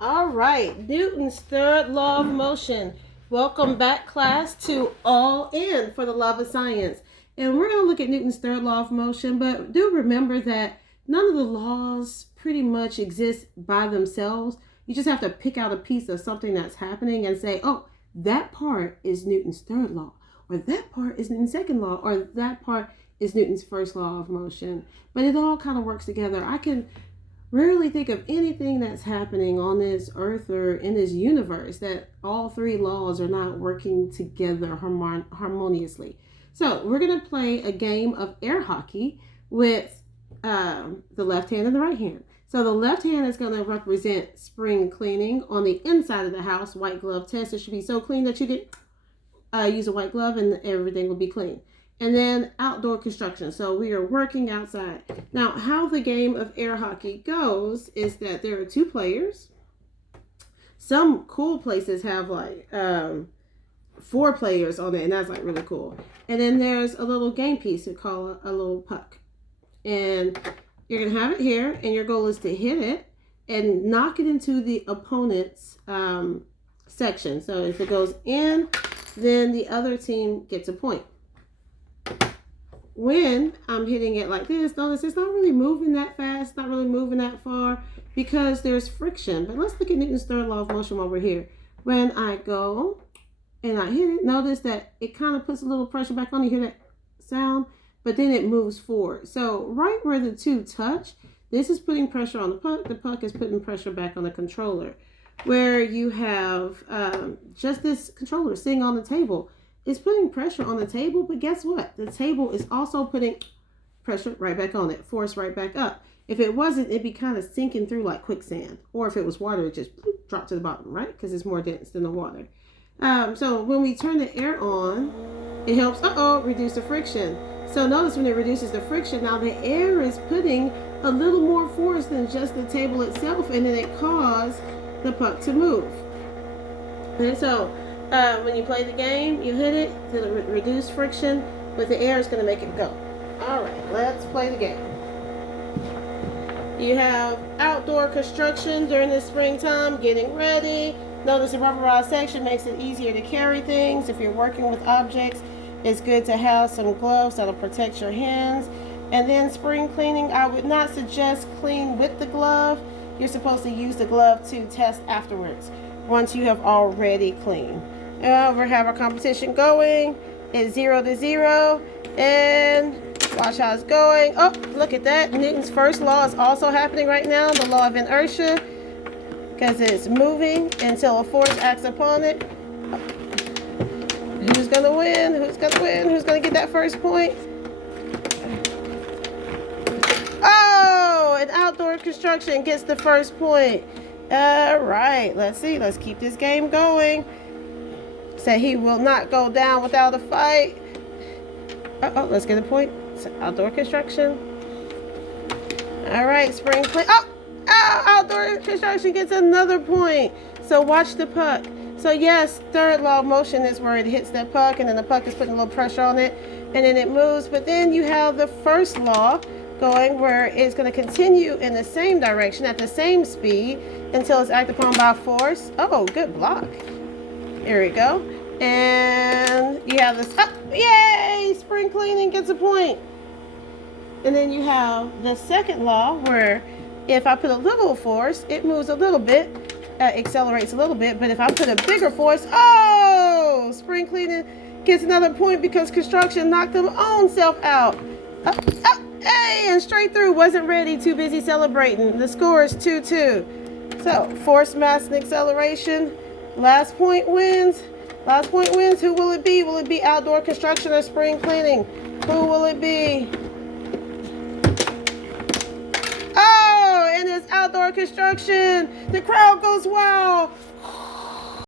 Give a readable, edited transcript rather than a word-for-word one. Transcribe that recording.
All right, Newton's third law of motion. Welcome back, class, to All In for the Love of Science. And we're going to look at Newton's third law of motion, but do remember that none of the laws pretty much exist by themselves. You just have to pick out a piece of something that's happening and say, oh, that part is Newton's third law, or that part is Newton's second law, or that part is Newton's first law of motion. But it all kind of works together. I can rarely think of anything that's happening on this earth or in this universe that all three laws are not working together harmoniously. So we're going to play a game of air hockey with the left hand and the right hand. So the left hand is going to represent spring cleaning on the inside of the house, white glove test. It should be so clean that you can use a white glove and everything will be clean. And then outdoor construction. So we are working outside. Now, how the game of air hockey goes is that there are two players. Some cool places have like 4 players on it, and that's like really cool. And then there's a little game piece we call a little puck. And you're going to have it here, and your goal is to hit it and knock it into the opponent's section. So if it goes in, then the other team gets a point. When I'm hitting it like this, notice it's not really moving that fast, not really moving that far because there's friction. But let's look at Newton's third law of motion while we're here. When I go and I hit it, notice that it kind of puts a little pressure back on. You hear that sound? But then it moves forward. So right where the two touch, this is putting pressure on the puck is putting pressure back on the controller. Where you have just this controller sitting on the table, it's putting pressure on the table, but guess what? The table is also putting pressure right back on it, force right back up. If it wasn't, it'd be kind of sinking through like quicksand. Or if it was water, it just drop to the bottom, right? Because it's more dense than the water. So when we turn the air on, it helps, reduce the friction. So notice when it reduces the friction, now the air is putting a little more force than just the table itself, and then it causes the puck to move. And so when you play the game, you hit it to reduce friction, but the air is going to make it go. All right, let's play the game. You have outdoor construction during the springtime, getting ready. Notice the rubberized section makes it easier to carry things. If you're working with objects, it's good to have some gloves that'll protect your hands. And then spring cleaning, I would not suggest clean with the glove. You're supposed to use the glove to test afterwards once you have already cleaned. We have our competition going. It's 0-0. And watch how it's going. Oh, look at that. Newton's first law is also happening right now. The law of inertia. Because it's moving until a force acts upon it. Who's going to win? Who's going to win? Who's going to get that first point? Oh, and outdoor construction gets the first point. All right. Let's see. Let's keep this game going. Said he will not go down without a fight. Let's get a point. So outdoor construction. All right, spring play. Outdoor construction gets another point. So watch the puck. So yes, third law of motion is where it hits that puck, and then the puck is putting a little pressure on it, and then it moves. But then you have the first law going where it's going to continue in the same direction at the same speed until it's acted upon by force. Oh, good block. There we go. And you have this. Yay! Spring cleaning gets a point. And then you have the second law where if I put a little force, it moves a little bit, accelerates a little bit. But if I put a bigger force, spring cleaning gets another point because construction knocked them own self out. Hey, and straight through, wasn't ready, too busy celebrating. The score is 2-2. So force, mass, and acceleration. Last point wins. Last point wins. Who will it be? Will it be outdoor construction or spring cleaning? Who will it be? Oh, and it's outdoor construction. The crowd goes wow.